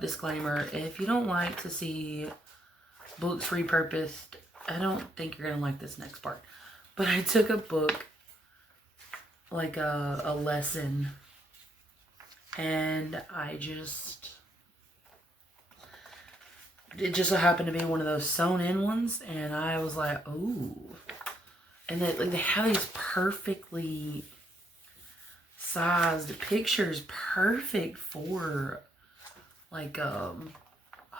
disclaimer, if you don't like to see books repurposed, I don't think you're gonna like this next part. But I took a book, like a lesson, and it just so happened to be one of those sewn in ones, and I was like, ooh. And they have these perfectly sized pictures, perfect for like a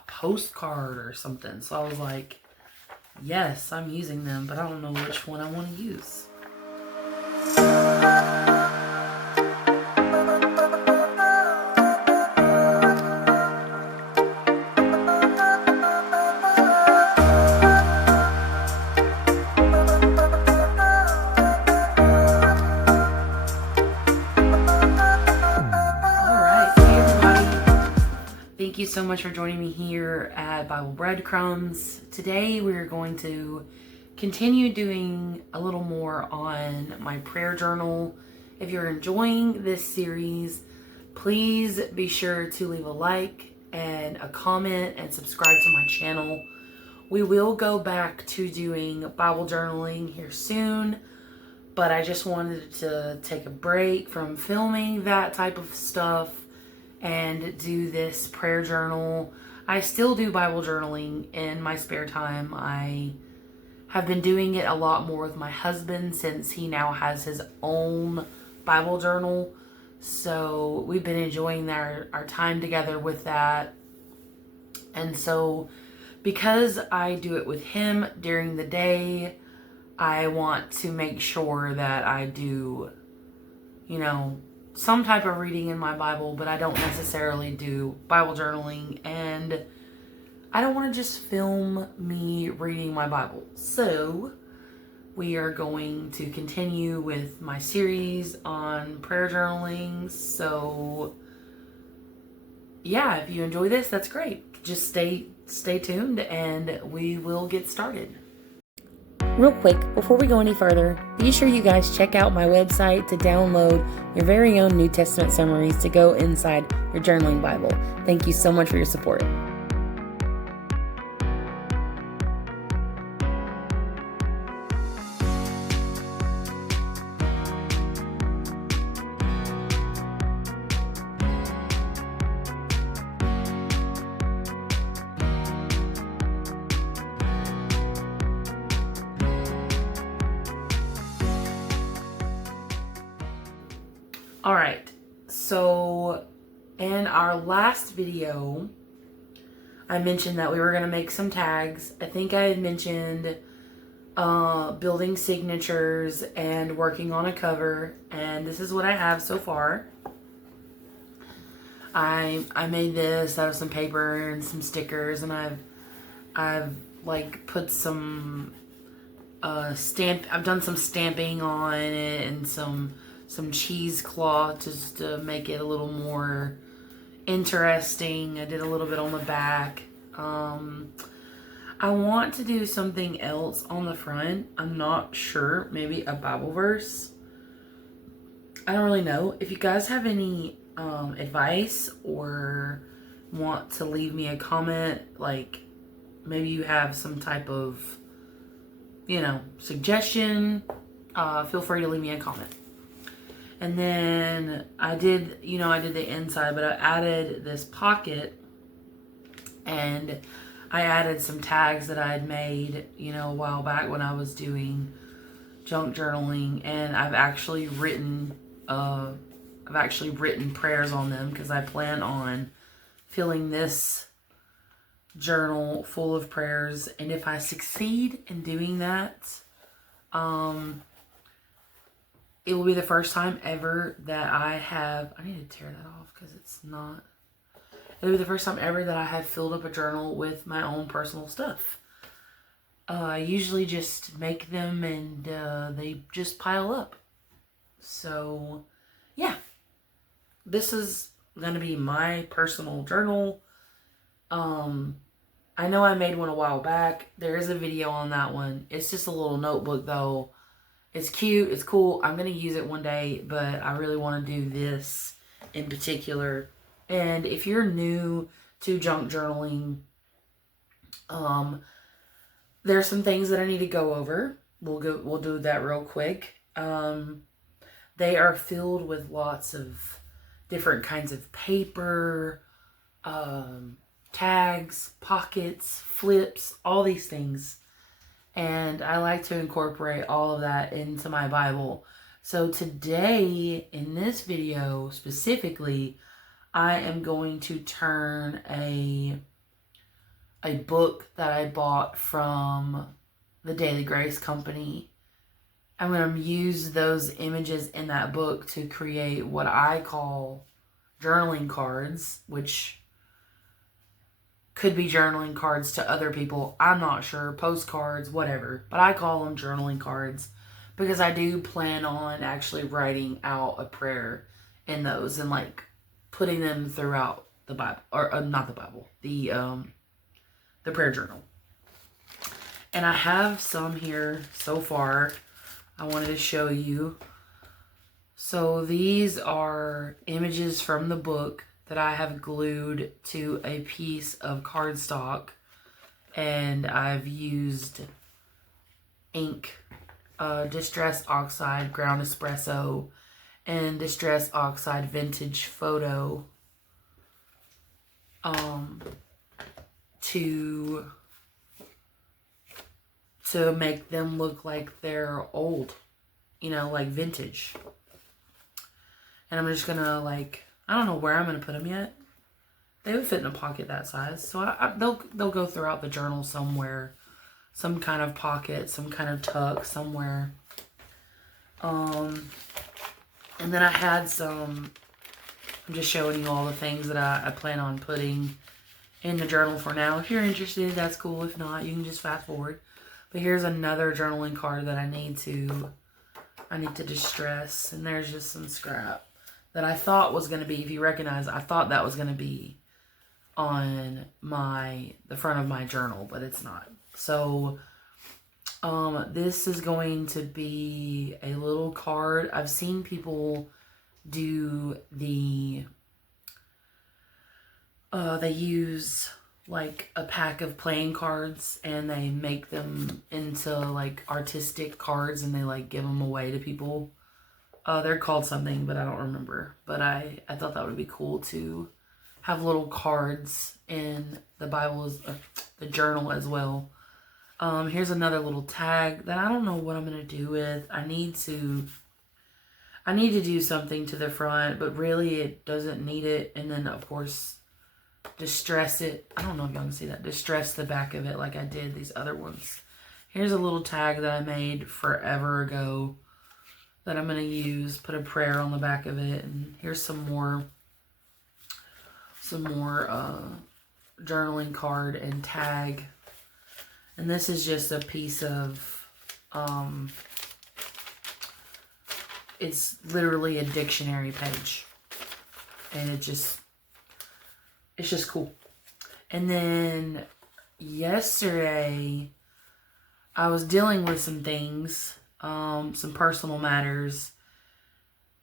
postcard or something. So I was like, yes, I'm using them, but I don't know which one I want to use. Thank you so much for joining me here at Bible Breadcrumbs. Today we're going to continue doing a little more on my prayer journal. If you're enjoying this series, please be sure to leave a like and a comment and subscribe to my channel. We will go back to doing Bible journaling here soon, but I just wanted to take a break from filming that type of stuff and do this prayer journal. I still do Bible journaling in my spare time. I have been doing it a lot more with my husband since he now has his own Bible journal. So we've been enjoying our time together with that. And so because I do it with him during the day, I want to make sure that I do, some type of reading in my Bible, but I don't necessarily do Bible journaling, and I don't want to just film me reading my Bible. So we are going to continue with my series on prayer journaling. So yeah, if you enjoy this, that's great. Just stay tuned and we will get started. Real quick, before we go any further, be sure you guys check out my website to download your very own New Testament summaries to go inside your journaling Bible. Thank you so much for your support. Alright, so in our last video, I mentioned that we were going to make some tags. I think I had mentioned building signatures and working on a cover, and this is what I have so far. I made this out of some paper and some stickers, and I've like put some I've done some stamping on it and some cheesecloth just to make it a little more interesting. I did a little bit on the back. I want to do something else on the front. I'm not sure. Maybe a Bible verse. I don't really know. If you guys have any advice or want to leave me a comment, like maybe you have some type of, suggestion, feel free to leave me a comment. And then I did the inside, but I added this pocket, and I added some tags that I had made, a while back when I was doing junk journaling, and I've actually written prayers on them because I plan on filling this journal full of prayers. And if I succeed in doing that, it will be the first time ever that I need to tear that off because it's not. It'll be the first time ever that I have filled up a journal with my own personal stuff. I usually just make them and they just pile up. So, yeah. This is going to be my personal journal. I know I made one a while back. There is a video on that one. It's just a little notebook though. It's cute. It's cool. I'm going to use it one day, but I really want to do this in particular. And if you're new to junk journaling, there's some things that I need to go over. We'll do that real quick. They are filled with lots of different kinds of paper, tags, pockets, flips, all these things. And I like to incorporate all of that into my Bible. So today, in this video specifically, I am going to turn a book that I bought from the Daily Grace Company. I'm going to use those images in that book to create what I call journaling cards, which could be journaling cards to other people. I'm not sure. Postcards, whatever. But I call them journaling cards because I do plan on actually writing out a prayer in those and like putting them throughout the Bible. Or not the Bible. The prayer journal. And I have some here so far I wanted to show you. So these are images from the book that I have glued to a piece of cardstock, and I've used ink, Distress Oxide Ground Espresso, and Distress Oxide Vintage Photo to make them look like they're old, you know, like vintage. And I'm just gonna I don't know where I'm gonna put them yet. They would fit in a pocket that size, so they'll go throughout the journal somewhere, some kind of pocket, some kind of tuck somewhere. And then I had some. I'm just showing you all the things that I plan on putting in the journal for now. If you're interested, that's cool. If not, you can just fast forward. But here's another journaling card that I need to distress, and there's just some scrap that I thought was going to be, if you recognize, I thought that was going to be on the front of my journal, but it's not. So, this is going to be a little card. I've seen people do they use like a pack of playing cards and they make them into like artistic cards and they like give them away to people. They're called something, but I don't remember. But I thought that would be cool to have little cards in the Bible, the journal as well. Here's another little tag that I don't know what I'm going to do with. I need to do something to the front, but really it doesn't need it. And then, of course, distress it. I don't know if y'all can see that. Distress the back of it like I did these other ones. Here's a little tag that I made forever ago that I'm going to use. Put a prayer on the back of it. And here's some more journaling card and tag. And this is just a piece of, it's literally a dictionary page. And it's just cool. And then yesterday, I was dealing with some things, some personal matters,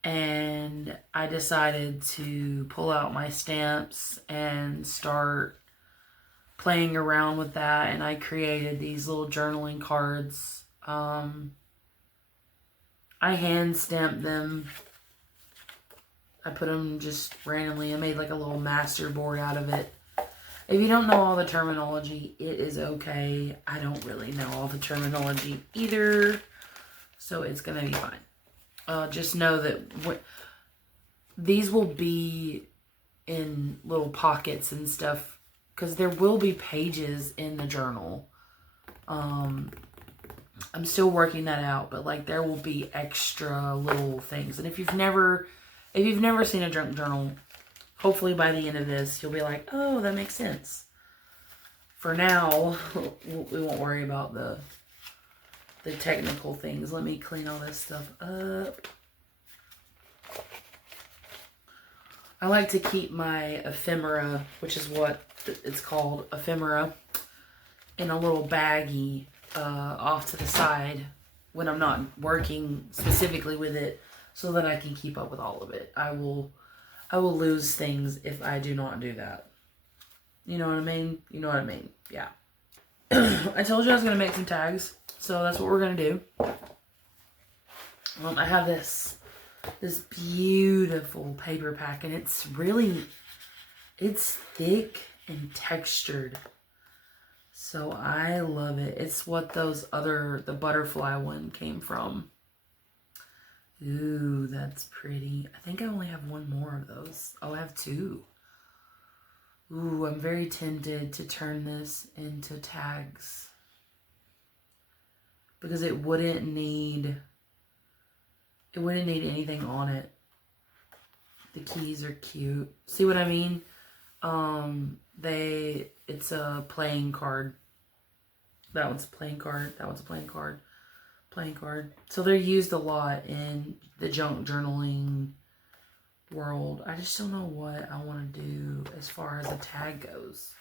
and I decided to pull out my stamps and start playing around with that, and I created these little journaling cards. I hand stamped them. I put them just randomly. I made like a little master board out of it. If you don't know all the terminology, it is okay. I don't really know all the terminology either, so it's going to be fine. Just know that these will be in little pockets and stuff, because there will be pages in the journal. I'm still working that out, but like there will be extra little things. And if you've never seen a junk journal, hopefully by the end of this, you'll be like, oh, that makes sense. For now, we won't worry about the technical things. Let me clean all this stuff up. I like to keep my ephemera, which is what it's called, ephemera, in a little baggie off to the side when I'm not working specifically with it, so that I can keep up with all of it. I will I will lose things if I do not do that. You know what I mean? You know what I mean? Yeah. I told you I was going to make some tags, so that's what we're going to do. I have this beautiful paper pack, and it's thick and textured. So I love it. It's what the butterfly one came from. Ooh, that's pretty. I think I only have one more of those. Oh, I have two. Ooh, I'm very tempted to turn this into tags. Because it wouldn't need anything on it. The keys are cute. See what I mean? It's a playing card. That one's a playing card. That one's a playing card. Playing card. So they're used a lot in the junk journaling world. I just don't know what I want to do as far as a tag goes.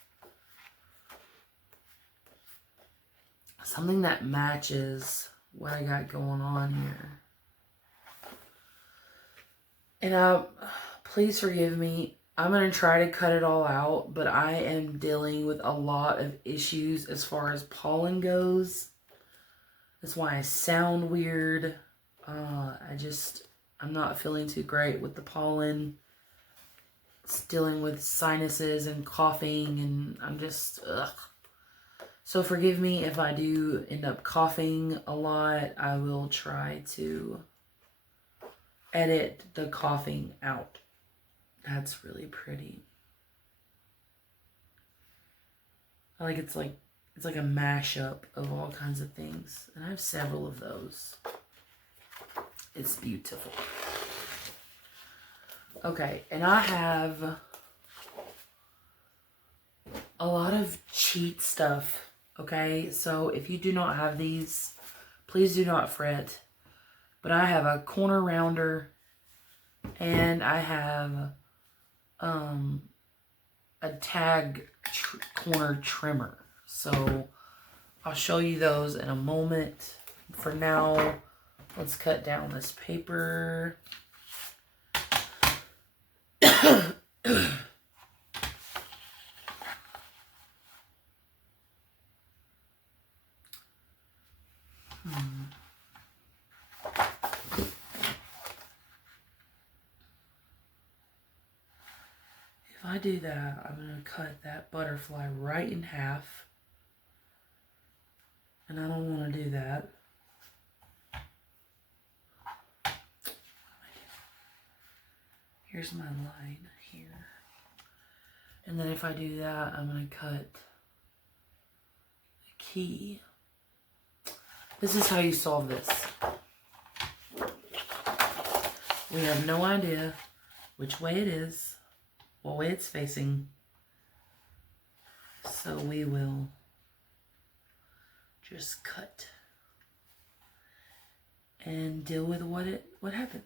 Something that matches what I got going on here. And please forgive me. I'm going to try to cut it all out, but I am dealing with a lot of issues as far as pollen goes. That's why I sound weird. I'm not feeling too great with the pollen. It's dealing with sinuses and coughing, and I'm just, ugh. So forgive me if I do end up coughing a lot. I will try to edit the coughing out. That's really pretty. I like it's like a mashup of all kinds of things. And I have several of those. It's beautiful. Okay, and I have a lot of cheat stuff. Okay, so if you do not have these, please do not fret. But I have a corner rounder, and I have a tag corner trimmer. So I'll show you those in a moment. For now, let's cut down this paper. If I do that, I'm going to cut that butterfly right in half. And I don't want to do that. Here's my line here. And then if I do that, I'm going to cut the key. This is how you solve this. We have no idea which way it is, what way it's facing. So we will just cut and deal with what happens.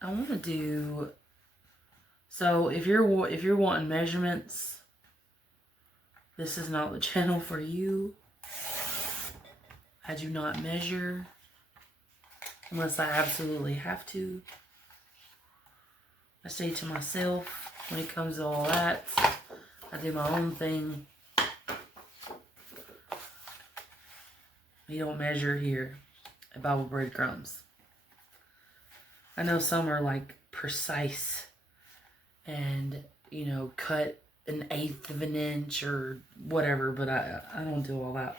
I want to do, so if you're wanting measurements, this is not the channel for you. I do not measure unless I absolutely have to. I stay to myself when it comes to all that. I do my own thing. We don't measure here at Bible Breadcrumbs. I know some are like precise and, you know, cut 1/8 of an inch or whatever, but I don't do all that.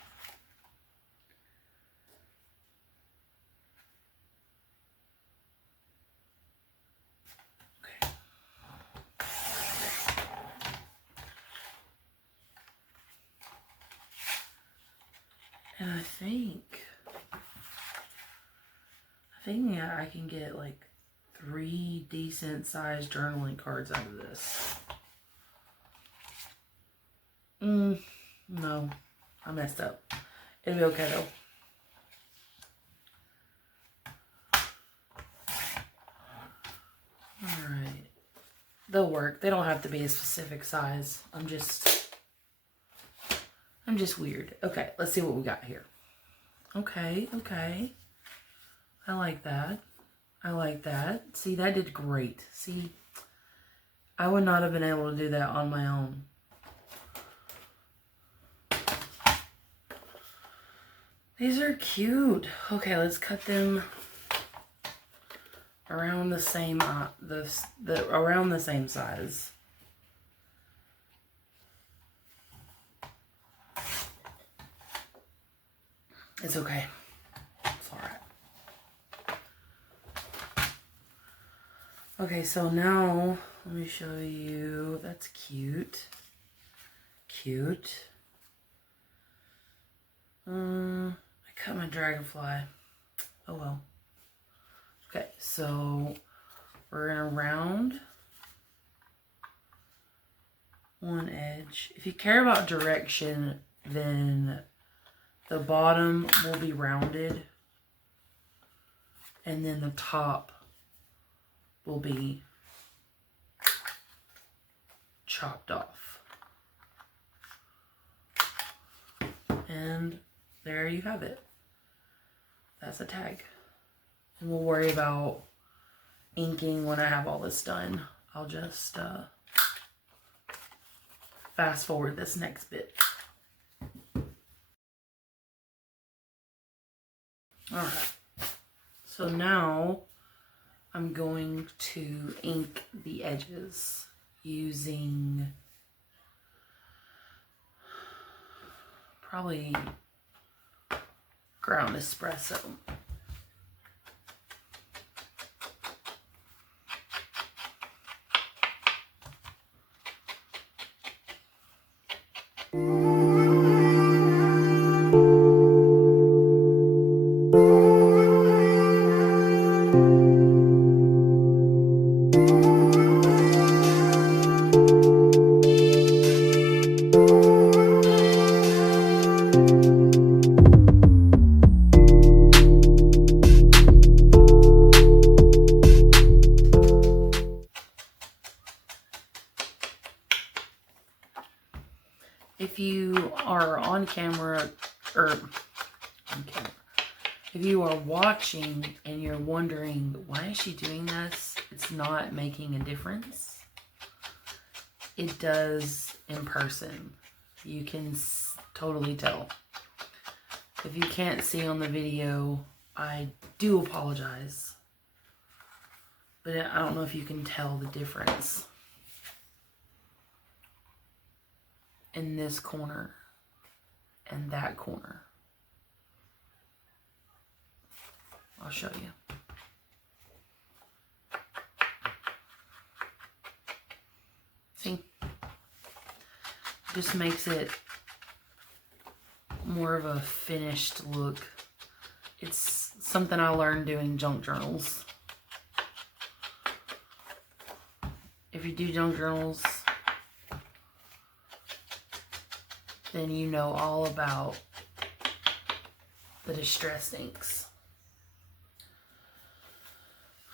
Okay. And I think I can get like 3 decent sized journaling cards out of this. No, I messed up. It'll be okay though. Alright. They'll work. They don't have to be a specific size. I'm just weird. Okay, let's see what we got here. Okay. I like that. I like that. See, that did great. See, I would not have been able to do that on my own. These are cute. Okay, let's cut them around the same around the same size. It's okay. It's all right. Okay, so now let me show you. That's cute. Cute. I cut my dragonfly. Oh well. Okay, so we're gonna round one edge. If you care about direction, then the bottom will be rounded and then the top will be chopped off. And there you have it. That's a tag. And we'll worry about inking when I have all this done. I'll just fast forward this next bit. Alright, so now I'm going to ink the edges using probably ground espresso. If you are on camera, if you are watching and you're wondering, why is she doing this? It's not making a difference. It does in person. You can totally tell. If you can't see on the video, I do apologize. But I don't know if you can tell the difference in this corner and that corner. I'll show you. See? Just makes it more of a finished look. It's something I learned doing junk journals. If you do junk journals, then you know all about the distress inks.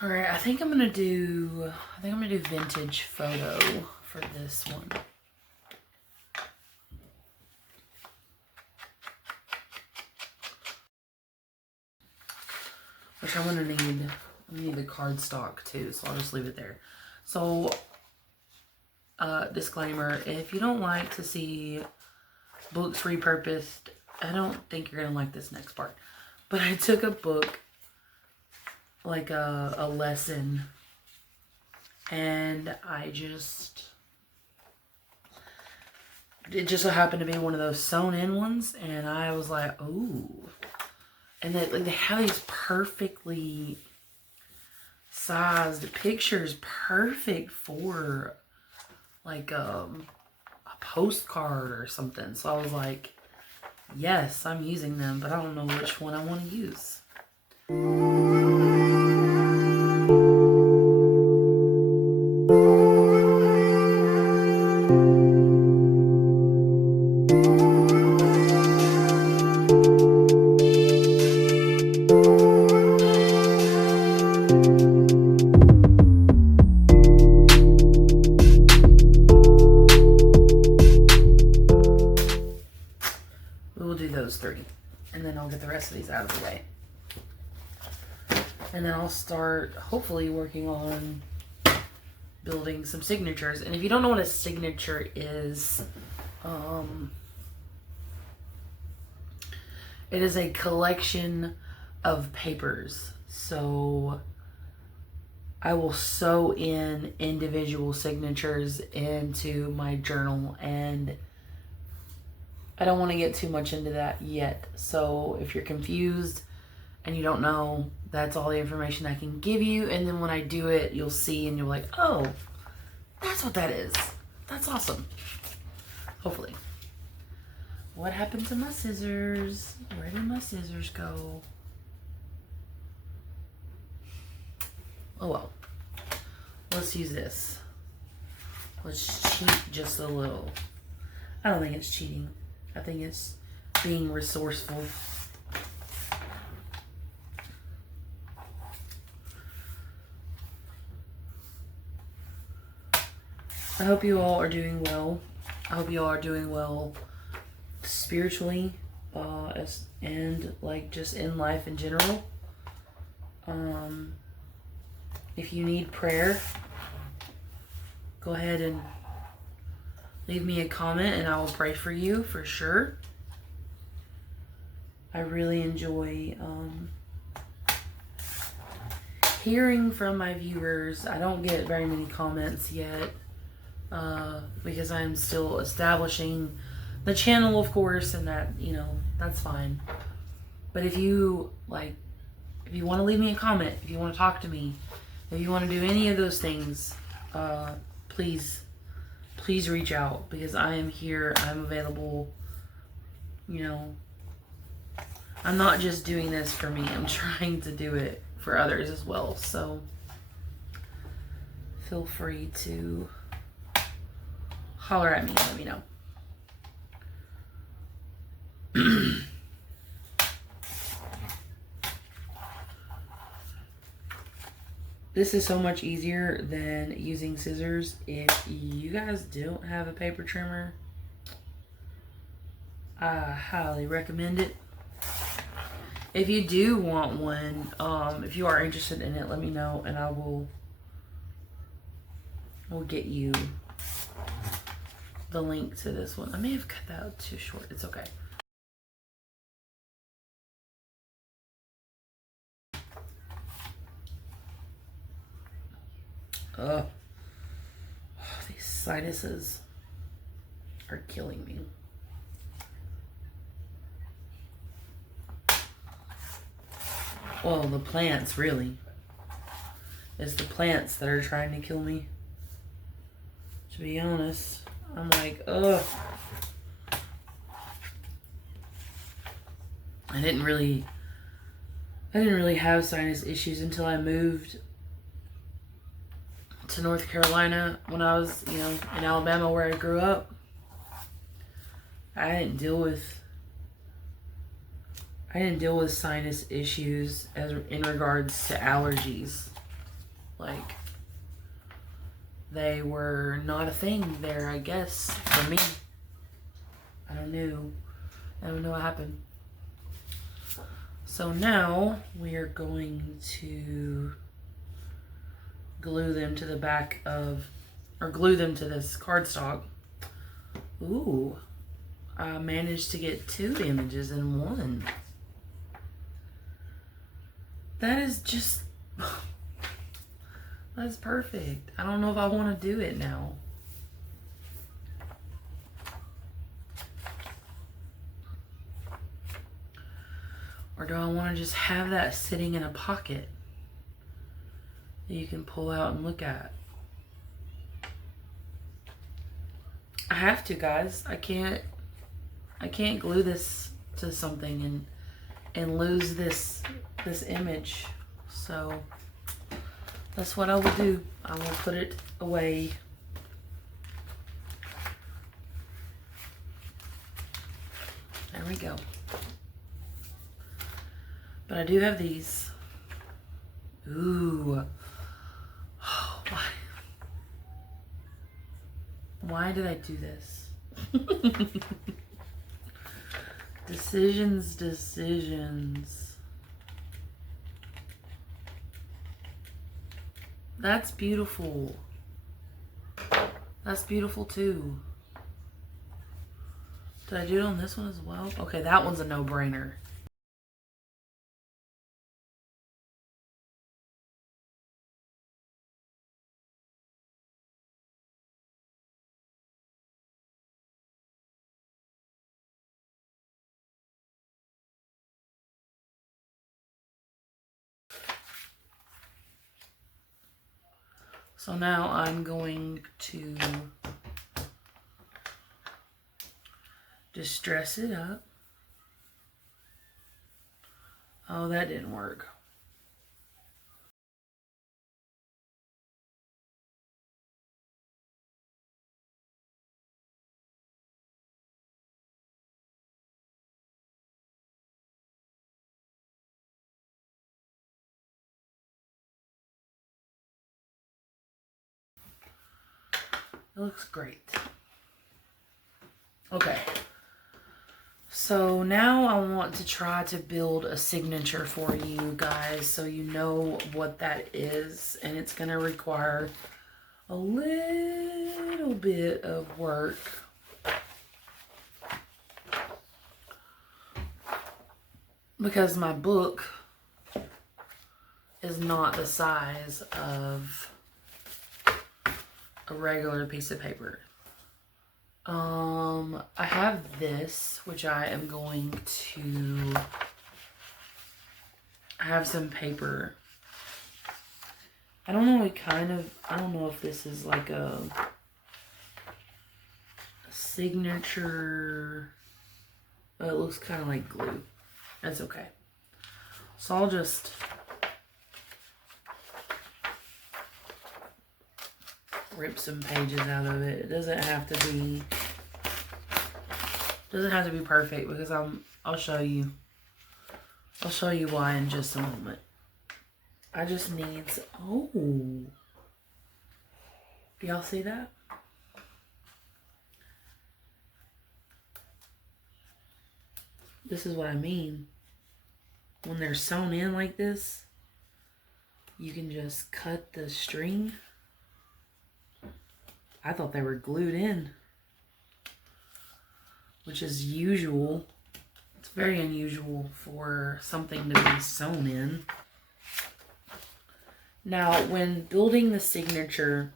All right, I think I'm gonna do vintage photo for this one. Which I'm gonna need the cardstock too, so I'll just leave it there. So, disclaimer, if you don't like to see books repurposed, I don't think you're gonna like this next part. But I took a book, like a lesson, and it just so happened to be one of those sewn in ones, and I was like, ooh. And they have these perfectly sized pictures, perfect for like a postcard or something. So I was like, yes, I'm using them, but I don't know which one I want to use. We will do those 3, and then I'll get the rest of these out of the way. start hopefully working on building some signatures. And if you don't know what a signature is, it is a collection of papers. So I will sew in individual signatures into my journal, and I don't want to get too much into that yet. So if you're confused and you don't know, that's all the information I can give you. And then when I do it, you'll see and you're like, oh, that's what that is. That's awesome. Hopefully. What happened to my scissors? Where did my scissors go? Oh well. Let's use this. Let's cheat just a little. I don't think it's cheating. I think it's being resourceful. I hope you all are doing well. I hope you all are doing well spiritually, and like just in life in general. If you need prayer, go ahead and leave me a comment and I will pray for you for sure. I really enjoy hearing from my viewers. I don't get very many comments yet because I'm still establishing the channel, of course, and that, you know, that's fine. But if you want to leave me a comment, if you want to talk to me, if you want to do any of those things, please reach out, because I am here. I'm available. You know, I'm not just doing this for me. I'm trying to do it for others as well. So feel free to holler at me and let me know. This is so much easier than using scissors. If you guys don't have a paper trimmer, I highly recommend it. If you do want one, if you are interested in it, let me know and I will get you the link to this one. I may have cut that out too short. It's okay. These sinuses are killing me. Well, the plants, really. It's the plants that are trying to kill me. To be honest, I'm like, ugh. I didn't really have sinus issues until I moved to North Carolina when I was, you know, in Alabama where I grew up. I didn't deal with sinus issues in regards to allergies. Like, they were not a thing there, I guess, for me. I don't know what happened. So now we are going to glue them to the back of, or glue them to this cardstock. Ooh, I managed to get 2 images in one. That is just, that's perfect. I don't know if I want to do it now. Or do I want to just have that sitting in a pocket that you can pull out and look at? I have to, guys. I can't glue this to something and lose this image. So that's what I will do. I will put it away. There we go. But I do have these. Ooh. Oh, why did I do this? Decisions. That's beautiful. That's beautiful too. Did I do it on this one as well? Okay, that one's a no-brainer. So now I'm going to just dress it up. Oh, that didn't work. It looks great. Okay. So now I want to try to build a signature for you guys so you know what that is. And it's going to require a little bit of work. Because my book is not the size of a regular piece of paper. I have this, which I am going to have some paper. I don't know, I don't know if this is like a signature. Oh, it looks kind of like glue. That's okay. So I'll just rip some pages out of it. It doesn't have to be perfect because I'll show you why in just a moment. I just need oh. Do y'all see that? This is what I mean. When they're sewn in like this, you can just cut the string. I thought they were glued in, which is usual. It's very unusual for something to be sewn in. Now, when building the signature,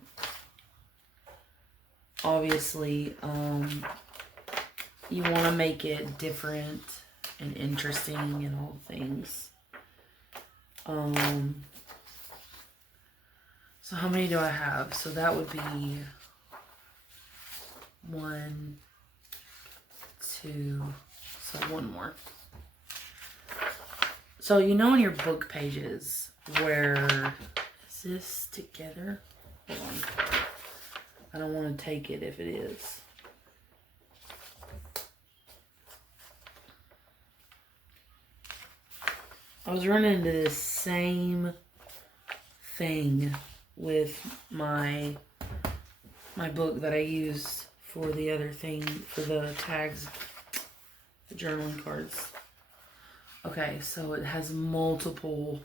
obviously, you want to make it different and interesting and all things. So how many do I have? So that would be 1, 2, so one more. So you know in your book pages where, is this together? Hold on. I don't want to take it if it is. I was running into this same thing with my book that I used for the other thing, for the tags, the journaling cards. Okay, so it has multiple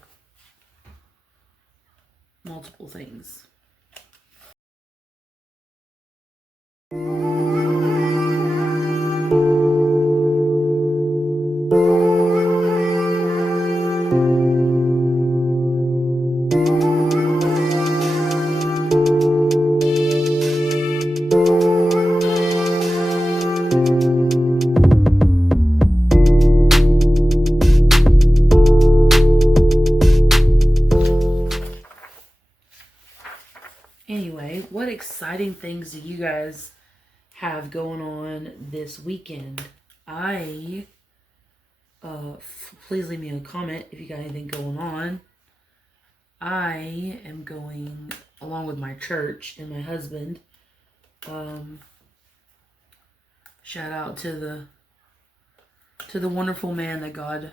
things. Anyway, what exciting things do you guys have going on this weekend? Please leave me a comment if you got anything going on. I am going, along with my church and my husband, shout out to the wonderful man that God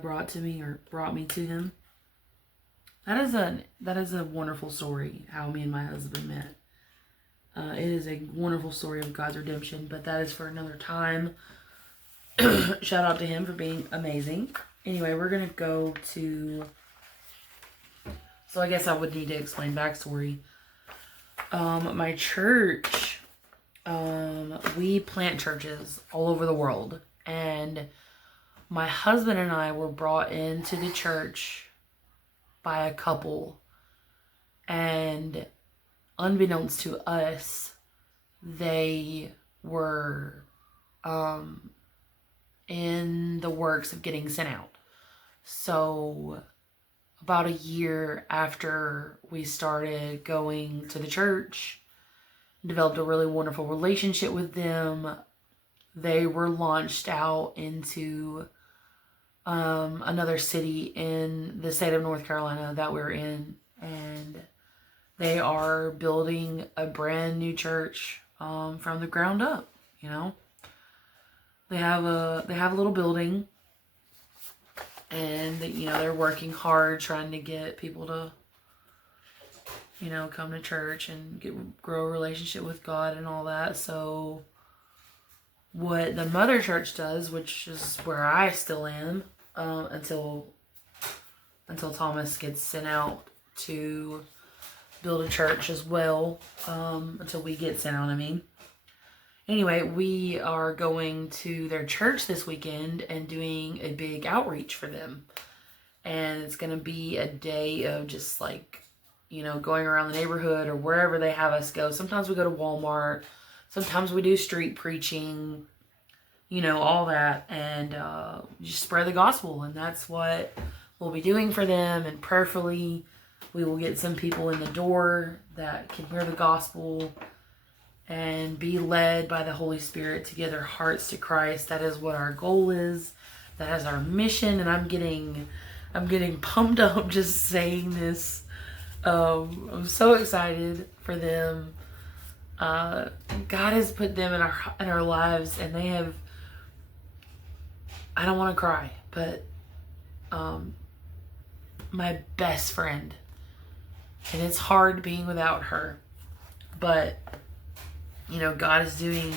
brought to me, or brought me to him. That is a wonderful story, how me and my husband met. It is a wonderful story of God's redemption, but that is for another time. Shout out to him for being amazing. Anyway, we're going to go to So I guess I would need to explain backstory. My church, we plant churches all over the world. And my husband and I were brought into the church by a couple. And unbeknownst to us, they were in the works of getting sent out. So about a year after we started going to the church, developed a really wonderful relationship with them, they were launched out into another city in the state of North Carolina that we're in, and they are building a brand new church from the ground up. You know, they have a little building, and they're working hard trying to get people to come to church and grow a relationship with God and all that. So what the mother church does, which is where I still am until Thomas gets sent out to build a church as well, until we get sent out, Anyway, we are going to their church this weekend and doing a big outreach for them. And it's going to be a day of just going around the neighborhood or wherever they have us go. Sometimes we go to Walmart. Sometimes we do street preaching, all that. And just spread the gospel. And that's what we'll be doing for them. And prayerfully, we will get some people in the door that can hear the gospel and be led by the Holy Spirit to give their hearts to Christ. That is what our goal is. That is our mission. And I'm getting pumped up just saying this. I'm so excited for them. God has put them in our lives, and they have. I don't want to cry, but my best friend, and it's hard being without her, but God is doing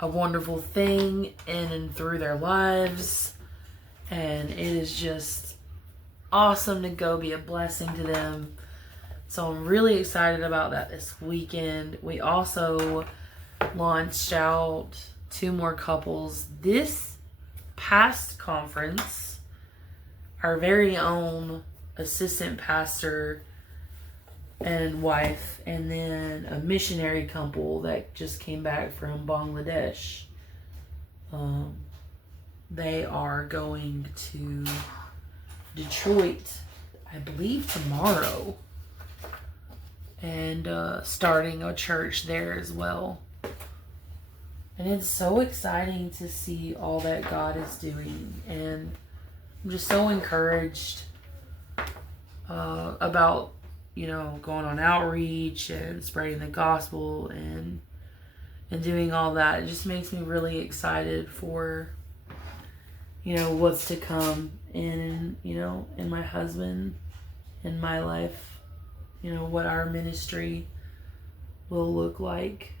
a wonderful thing in and through their lives, and it is just awesome to go be a blessing to them. So I'm really excited about that this weekend. We also launched out 2 more couples this past conference. Our very own assistant pastor and wife, and then a missionary couple that just came back from Bangladesh. They are going to Detroit, I believe tomorrow, and starting a church there as well. And it's so exciting to see all that God is doing, and I'm just so encouraged about going on outreach and spreading the gospel and doing all that. It just makes me really excited for what's to come in my husband, in my life, what our ministry will look like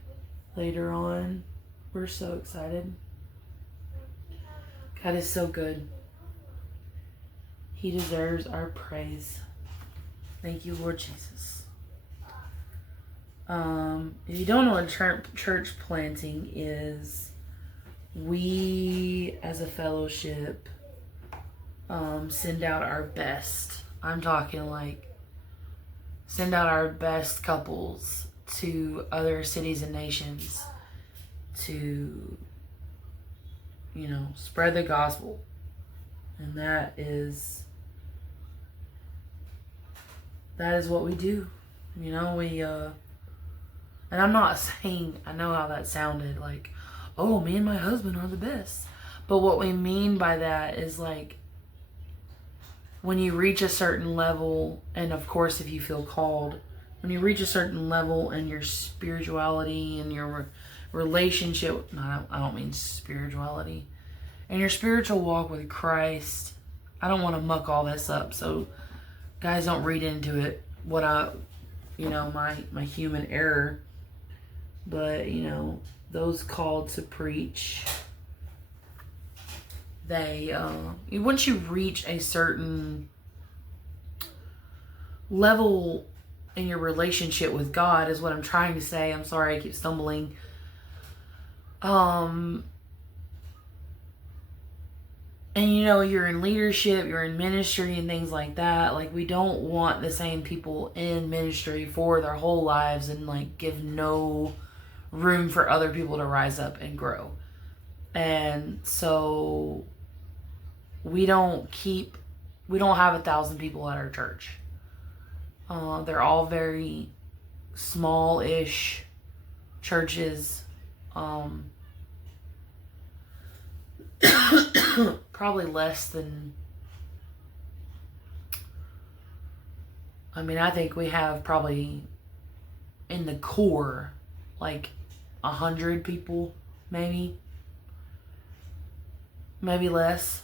later on. We're so excited. God is so good. He deserves our praise. Thank you, Lord Jesus. If you don't know what church planting is, we as a fellowship send out our best. I'm talking send out our best couples to other cities and nations to spread the gospel. And that is what we do. We and I'm not saying, I know how that sounded oh, me and my husband are the best. But what we mean by that is when you reach a certain level, and of course if you feel called, when you reach a certain level in your spirituality and your relationship, I don't mean spirituality, and your spiritual walk with Christ. I don't want to muck all this up, so guys, don't read into it what my human error. But those called to preach, they once you reach a certain level in your relationship with God is what I'm trying to say. I'm sorry, I keep stumbling. And you know, you're in leadership, you're in ministry and things like that. Like, we don't want the same people in ministry for their whole lives and like give no room for other people to rise up and grow. And so we don't have 1,000 people at our church. They're all very small-ish churches. Probably less than, I think we have probably in the core like 100 people, maybe less.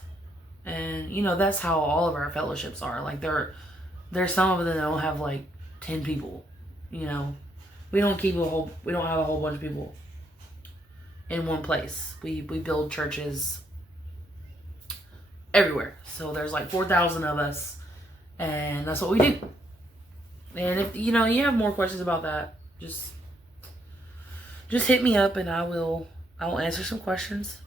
And you know, that's how all of our fellowships are. Like, there's some of them that don't have like 10 people. You know, we don't have a whole bunch of people in one place. We build churches everywhere. So there's like 4,000 of us, and that's what we do. And if you have more questions about that, just hit me up and I will answer some questions.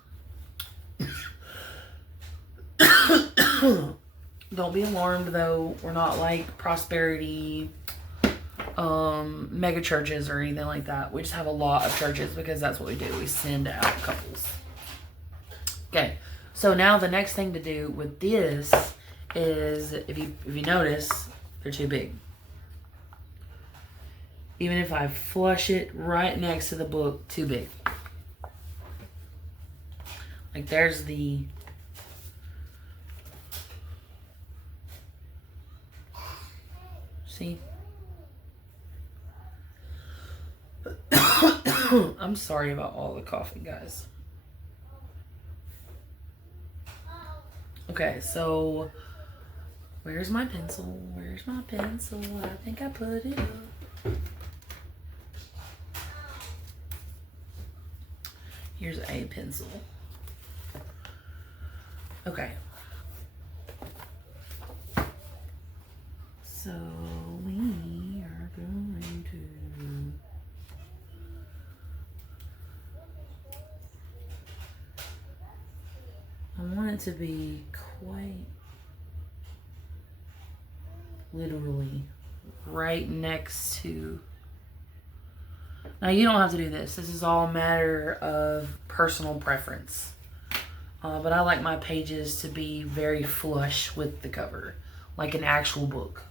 Don't be alarmed though. We're not like prosperity mega churches or anything like that. We just have a lot of churches because that's what we do. We send out couples. Okay. So now the next thing to do with this is, if you notice, they're too big. Even if I flush it right next to the book, too big. Like, there's the... See? I'm sorry about all the coughing, guys. Okay, so where's my pencil? Where's my pencil? I think I put it up. Here's a pencil. Okay. So we are going to... I want it to be quite literally right next to... Now, you don't have to do this. This is all a matter of personal preference. But I like my pages to be very flush with the cover, like an actual book.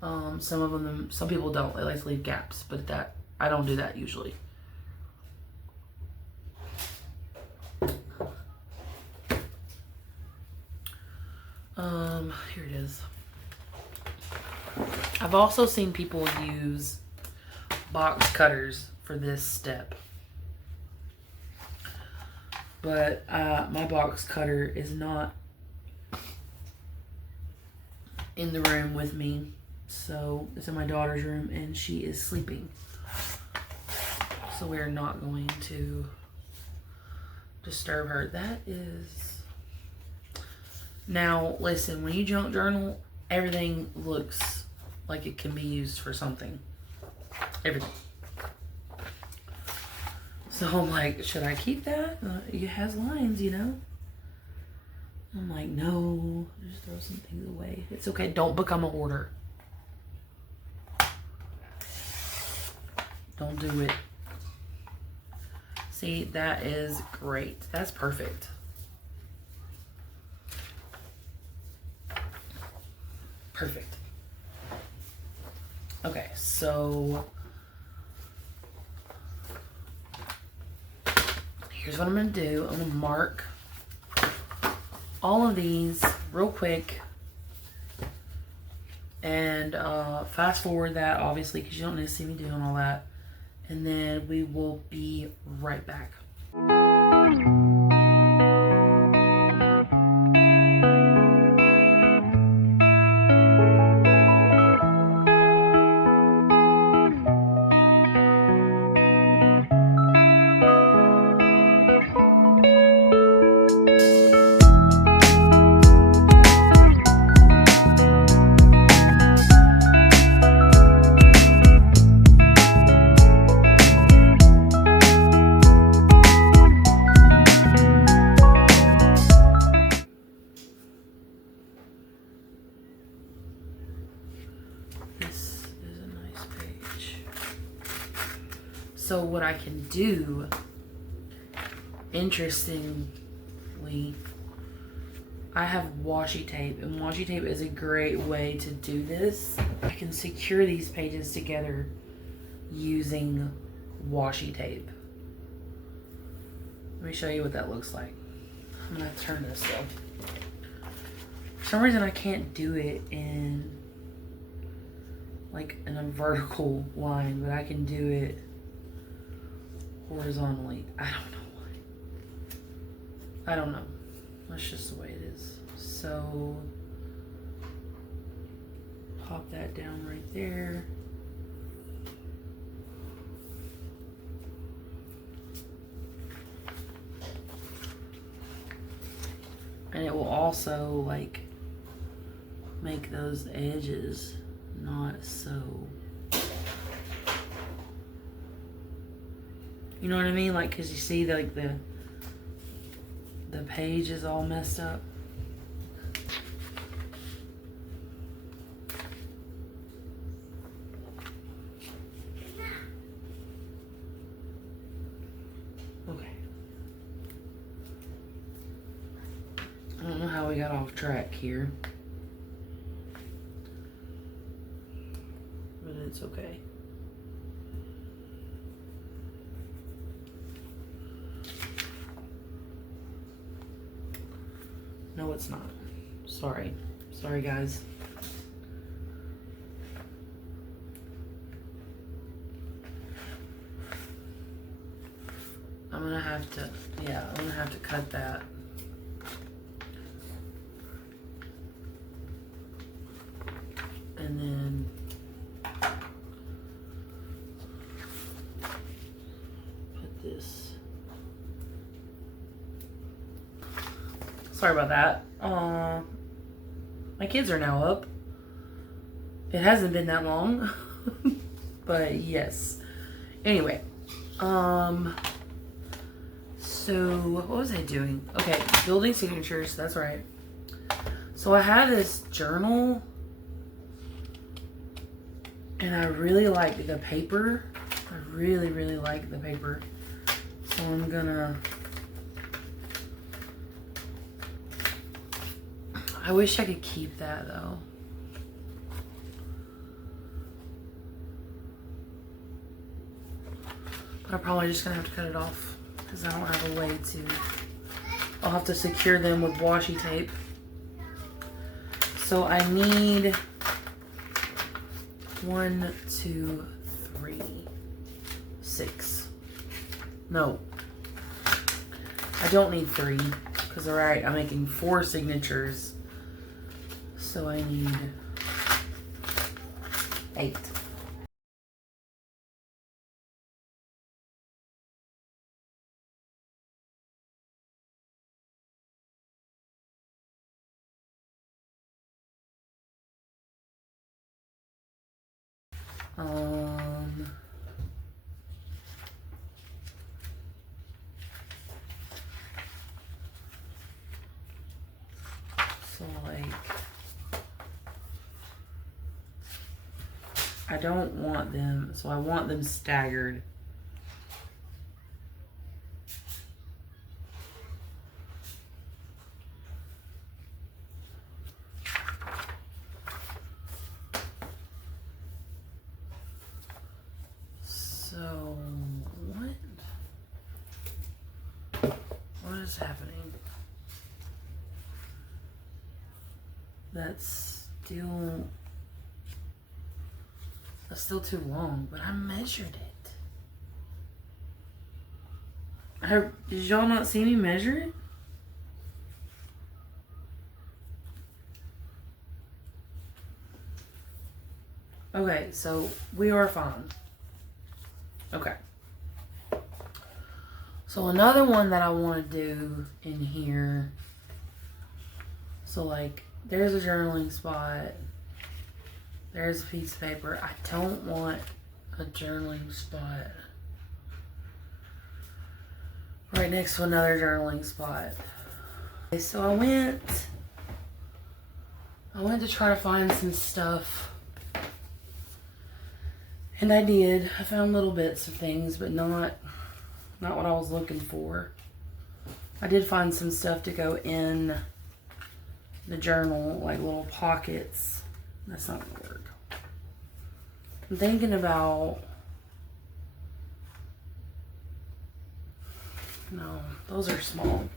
Some people don't. They like to leave gaps, but I don't do that usually. Here it is. I've also seen people use box cutters for this step. But my box cutter is not in the room with me. So it's in my daughter's room and she is sleeping. So we're not going to disturb her. That is... Now, listen, when you junk journal, everything looks like it can be used for something. Everything. So I'm like, should I keep that? It has lines, you know? I'm like, no, just throw some things away. It's okay. Don't become a hoarder. Don't do it. See, that is great. That's perfect. Perfect. Okay, so here's what I'm going to do. I'm going to mark all of these real quick and fast forward that, obviously, because you don't need to see me doing all that. And then we will be right back. page. So what I can do, interestingly, I have washi tape, and washi tape is a great way to do this. I can secure these pages together using washi tape. Let me show you what that looks like. I'm gonna turn this though. For some reason I can't do it in like in a vertical line, but I can do it horizontally. I don't know why. I don't know. That's just the way it is. So pop that down right there. And it will also like make those edges not so, you know what I mean? Like, cause you see like the page is all messed up. Okay. I don't know how we got off track here, but it's okay. No, it's not. Sorry. Sorry, guys. I'm gonna have to, yeah, I'm gonna have to cut that. And then put this. Sorry about that. My kids are now up. It hasn't been that long, but yes. Anyway, so what was I doing? Okay, building signatures. That's right. So I have this journal, and I really like the paper. I really, really like the paper. So I'm gonna. I wish I could keep that though. But I'm probably just gonna have to cut it off because I don't have a way to. I'll have to secure them with washi tape. So I need 1, 2, 3, 6. No, I don't need 3 because all right, I'm making 4 signatures. So I need 8. So like, I don't want them, so I want them staggered. So what is happening? That's still too long, but I measured it. Did y'all not see me measure it? Okay, so we are fine. Okay. So another one that I want to do in here. So like, there's a journaling spot. There's a piece of paper. I don't want a journaling spot right next to another journaling spot. Okay, so I went to try to find some stuff, And I did. I found little bits of things, but not what I was looking for. I did find some stuff to go in the journal, like little pockets. That's not gonna work. I'm thinking about, no, those are small.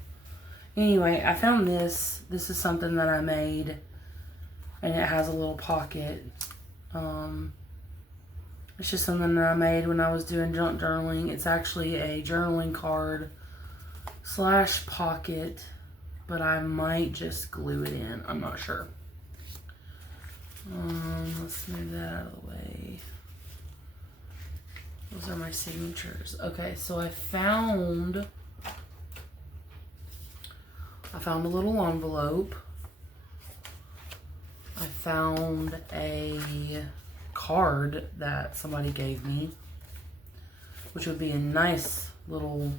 Anyway, I found this. This is something that I made, and it has a little pocket. It's just something that I made when I was doing junk journaling. It's actually a journaling card / pocket, but I might just glue it in. I'm not sure. Let's move that out of the way. Those are my signatures. Okay, so I found a little envelope. I found a card that somebody gave me, which would be a nice little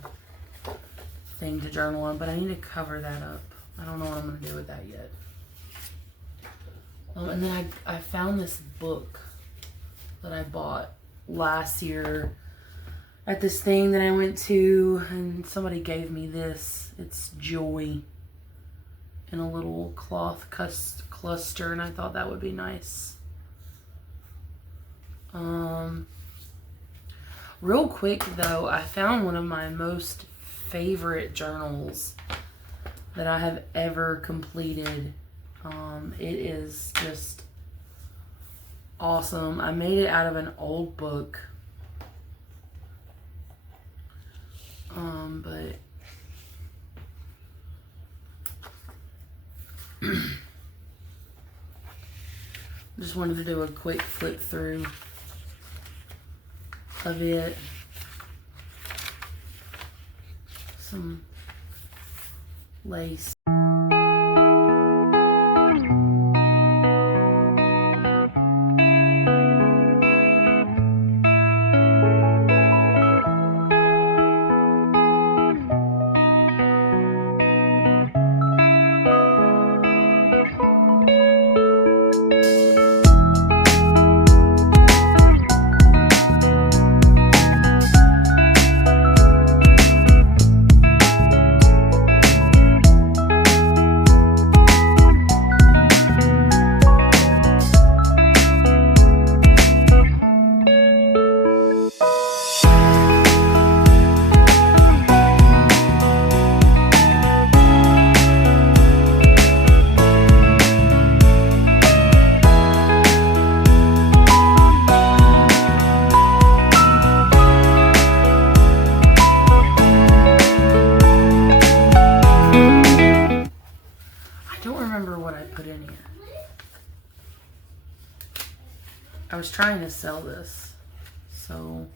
thing to journal on, but I need to cover that up. I don't know what I'm going to do with that yet. And then I found this book that I bought last year at this thing that I went to, and somebody gave me this. It's Joy in a little cloth cluster, and I thought that would be nice. Real quick though, I found one of my most favorite journals that I have ever completed. It is just awesome. I made it out of an old book. But just wanted to do a quick flip through of it. Some lace. I was trying to sell this. So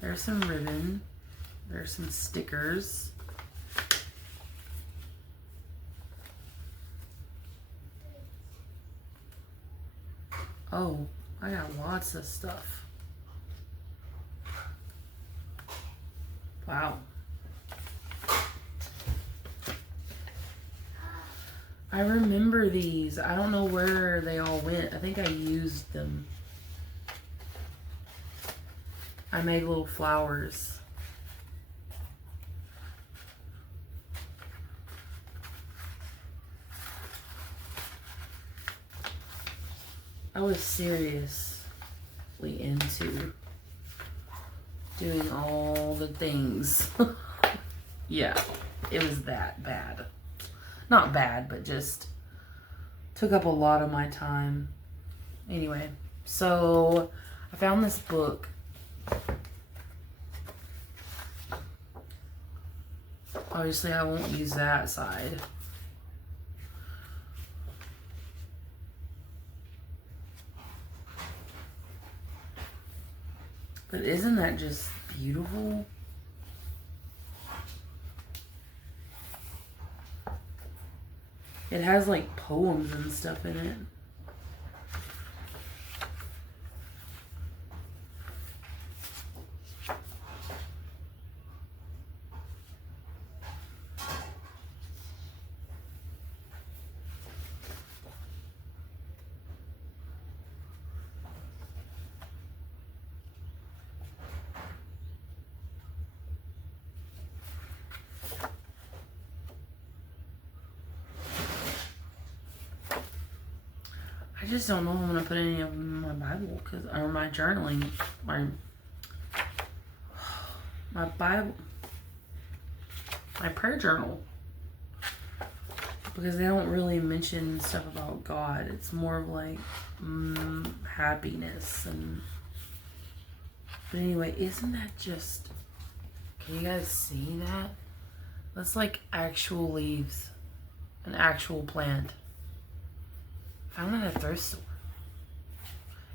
there's some ribbon. There's some stickers. Oh, I got lots of stuff. Wow. I remember these. I don't know where they all went. I think I used them. I made little flowers. I was seriously into doing all the things. Yeah, it was that bad. Not bad, but just took up a lot of my time. Anyway, so I found this book. Obviously, I won't use that side. But isn't that just beautiful? It has like poems and stuff in it. just don't know if I'm going to put any of them in my Bible, or my journaling, my Bible, my prayer journal. Because they don't really mention stuff about God. It's more of like happiness. But anyway, isn't that just... Can you guys see that? That's like actual leaves. An actual plant. Found it at a thrift store.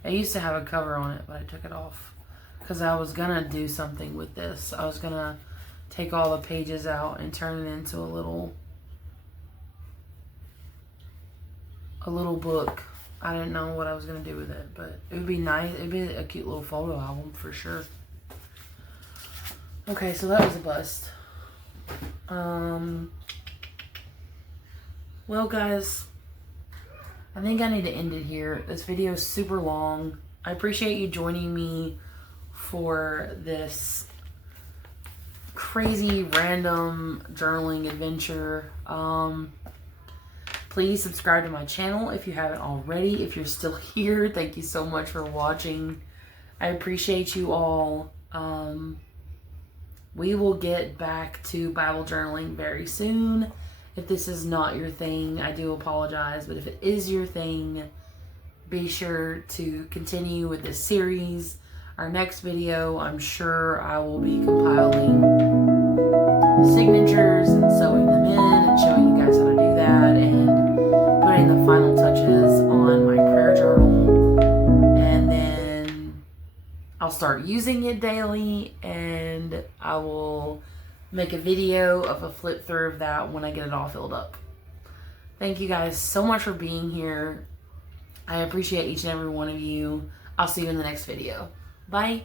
It used to have a cover on it, but I took it off. Because I was going to do something with this. I was going to take all the pages out and turn it into a little book. I didn't know what I was going to do with it, but it would be nice. It would be a cute little photo album for sure. Okay, so that was a bust. Well, guys, I think I need to end it here. This video is super long. I appreciate you joining me for this crazy random journaling adventure. Please subscribe to my channel if you haven't already. If you're still here, thank you so much for watching. I appreciate you all. We will get back to Bible journaling very soon. If this is not your thing, I do apologize. But if it is your thing, be sure to continue with this series. Our next video, I'm sure I will be compiling signatures and sewing them in and showing you guys how to do that and putting the final touches on my prayer journal. And then I'll start using it daily, and I will make a video of a flip through of that when I get it all filled up. Thank you guys so much for being here. I appreciate each and every one of you. I'll see you in the next video. Bye.